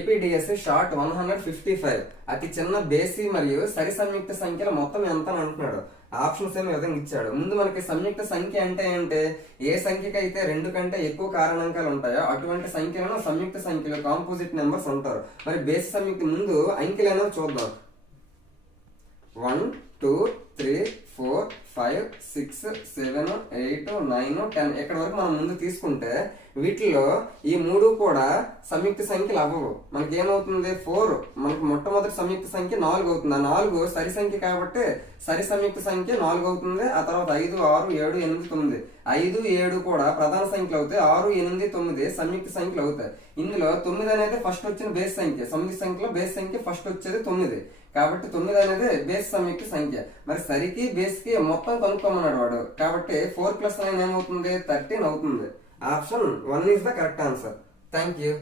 APDS short one hundred fifty five. అతి చిన్న బేసి మరియు సరి సంయుక్త సంఖ్యల మొత్తం ఎంత అని అంటున్నాడు. ఆప్షన్స్ ఏమి విధంగా ఇచ్చాడు. ముందు మనకి సంయుక్త సంఖ్య అంటే ఏంటంటే ఏ సంఖ్యకి అయితే రెండు కంటే ఎక్కువ కారణాంకాలు ఉంటాయో అటువంటి సంఖ్యలను సంయుక్త సంఖ్యలు కాంపోజిట్ నెంబర్స్ ఉంటారు మరి బేసి సంయుక్త ముందు అంకెలు అనేవి చూద్దాం. One two three six seven eight nine ten ఇక్కడ వరకు మనం ముందు తీసుకుంటే వీటిలో ఈ మూడు కూడా సంయుక్త సంఖ్యలు అవ్వవు. మనకి ఏమవుతుంది? ఫోర్. మనకి మొట్టమొదటి సంయుక్త సంఖ్య నాలుగు అవుతుంది. ఆ నాలుగు సరి సంఖ్య కాబట్టి సరి సంయుక్త సంఖ్య నాలుగు అవుతుంది. ఆ తర్వాత ఐదు ఆరు ఏడు ఎనిమిది తొమ్మిది. ఐదు ఏడు కూడా ప్రధాన సంఖ్యలు అవుతాయి. ఆరు ఎనిమిది తొమ్మిది సంయుక్త సంఖ్యలు అవుతాయి. ఇందులో తొమ్మిది అనేది ఫస్ట్ వచ్చిన బేస్ సంఖ్య. సంయుక్త సంఖ్యలో బేస్ సంఖ్య ఫస్ట్ వచ్చేది తొమ్మిది. కాబట్టి తొమ్మిది అనేది బేస్ సంయుక్త సంఖ్య. మరి సరికి బేస్కి మొత్తం కనుక్కోమన్నాడు వాడు. కాబట్టి ఫోర్ ప్లస్ నైన్ ఏమవుతుంది? థర్టీన్ అవుతుంది. Option one is the correct answer thank you